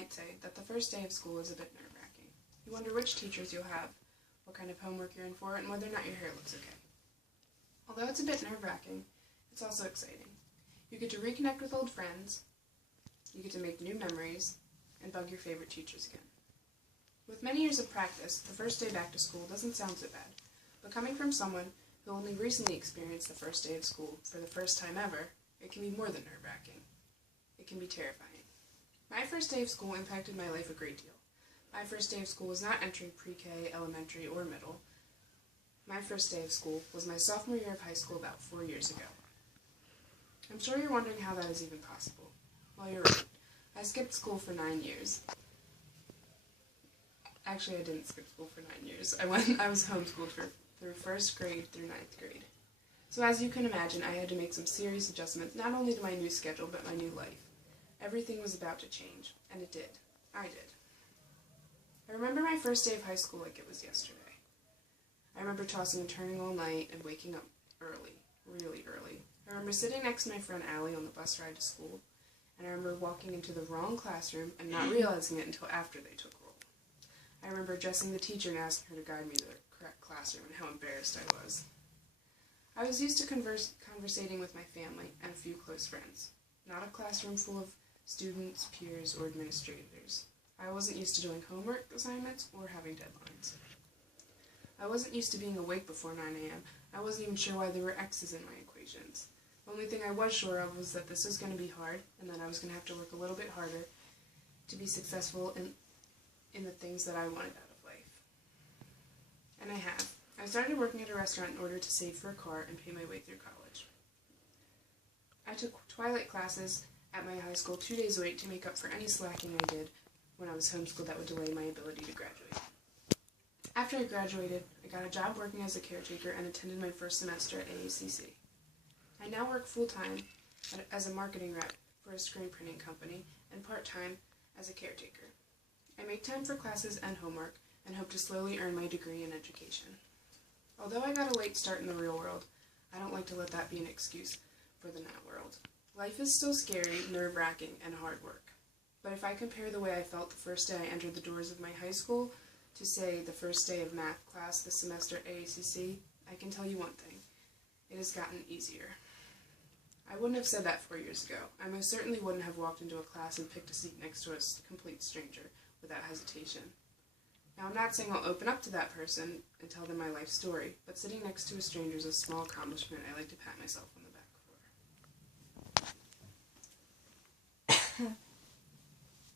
might say that the first day of school is a bit nerve-wracking. You wonder which teachers you'll have, what kind of homework you're in for, and whether or not your hair looks okay. Although it's a bit nerve-wracking, it's also exciting. You get to reconnect with old friends, you get to make new memories, and bug your favorite teachers again. With many years of practice, the first day back to school doesn't sound so bad, but coming from someone who only recently experienced the first day of school for the first time ever, it can be more than nerve-wracking. It can be terrifying. My first day of school impacted my life a great deal. My first day of school was not entering pre-K, elementary, or middle. My first day of school was my sophomore year of high school about 4 years ago. I'm sure you're wondering how that is even possible. Well, you're right. I skipped school for 9 years. Actually, I didn't skip school for 9 years. I was homeschooled through first grade through 9th grade. So as you can imagine, I had to make some serious adjustments, not only to my new schedule, but my new life. Everything was about to change, and it did. I did. I remember my first day of high school like it was yesterday. I remember tossing and turning all night and waking up early, really early. I remember sitting next to my friend Allie on the bus ride to school, and I remember walking into the wrong classroom and not realizing it until after they took roll. I remember addressing the teacher and asking her to guide me to the correct classroom and how embarrassed I was. I was used to conversating with my family and a few close friends, not a classroom full of students, peers, or administrators. I wasn't used to doing homework assignments or having deadlines. I wasn't used to being awake before 9 a.m. I wasn't even sure why there were X's in my equations. The only thing I was sure of was that this was going to be hard, and that I was going to have to work a little bit harder to be successful in the things that I wanted out of life. And I have. I started working at a restaurant in order to save for a car and pay my way through college. I took twilight classes at my high school 2 days a week to make up for any slacking I did when I was homeschooled that would delay my ability to graduate. After I graduated, I got a job working as a caretaker and attended my first semester at AACC. I now work full-time as a marketing rep for a screen printing company and part-time as a caretaker. I make time for classes and homework and hope to slowly earn my degree in education. Although I got a late start in the real world, I don't like to let that be an excuse for the not world. Life is still scary, nerve-wracking, and hard work. But if I compare the way I felt the first day I entered the doors of my high school to, say, the first day of math class this semester at AACC, I can tell you one thing. It has gotten easier. I wouldn't have said that 4 years ago. I most certainly wouldn't have walked into a class and picked a seat next to a complete stranger without hesitation. Now, I'm not saying I'll open up to that person and tell them my life story, but sitting next to a stranger is a small accomplishment I like to pat myself on